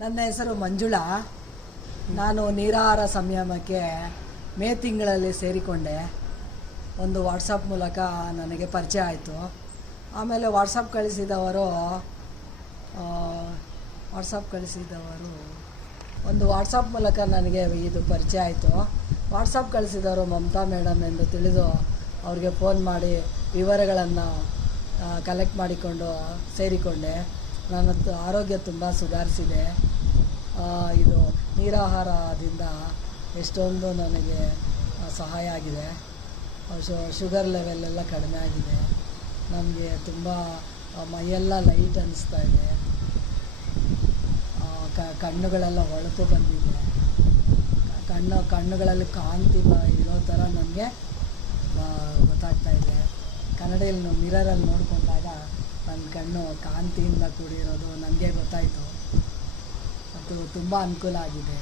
ನನ್ನ ಹೆಸರು ಮಂಜುಳಾ. ನಾನು ನೀರಾಹಾರ ಸಂಯಮಕ್ಕೆ ಮೇ ತಿಂಗಳಲ್ಲಿ ಸೇರಿಕೊಂಡೆ. ಒಂದು ವಾಟ್ಸಪ್ ಮೂಲಕ ನನಗೆ ಪರಿಚಯ ಆಯಿತು. ಆಮೇಲೆ ವಾಟ್ಸಪ್ ಕಳಿಸಿದವರು ಒಂದು ವಾಟ್ಸಪ್ ಮೂಲಕ ನನಗೆ ಇದು ಪರಿಚಯ ಆಯಿತು. ವಾಟ್ಸಪ್ ಕಳಿಸಿದವರು ಮಮತಾ ಮೇಡಮ್ ಎಂದು ತಿಳಿದು ಅವ್ರಿಗೆ ಫೋನ್ ಮಾಡಿ ವಿವರಗಳನ್ನು ಕಲೆಕ್ಟ್ ಮಾಡಿಕೊಂಡು ಸೇರಿಕೊಂಡೆ. ನನ್ನ ಆರೋಗ್ಯ ತುಂಬ ಸುಧಾರಿಸಿದೆ. ಇದು ನೀರಾಹಾರದಿಂದ ಎಷ್ಟೊಂದು ನನಗೆ ಸಹಾಯ ಆಗಿದೆ. ಶುಗರ್ ಲೆವೆಲ್ಲೆಲ್ಲ ಕಡಿಮೆ ಆಗಿದೆ. ನಮಗೆ ತುಂಬ ಮೈಯೆಲ್ಲ ಲೈಟ್ ಅನ್ನಿಸ್ತಾ ಇದೆ. ಕಣ್ಣುಗಳೆಲ್ಲ ಹೊಳಪು ಬಂದಿದೆ. ಕಣ್ಣುಗಳಲ್ಲಿ ಕಾಂತಿ ಇರೋ ಥರ ನನಗೆ ಗೊತ್ತಾಗ್ತಾ ಇದೆ. ಕನ್ನಡಿಯಲ್ಲಿ ಮಿರರಲ್ಲಿ ನೋಡಿಕೊಂಡಾಗ ನನ್ನ ಕಣ್ಣು ಕಾಂತಿಯಿಂದ ಕೂಡಿರೋದು ನನಗೆ ಗೊತ್ತಾಯಿತು. ಅದು ತುಂಬ ಅನುಕೂಲ ಆಗಿದೆ.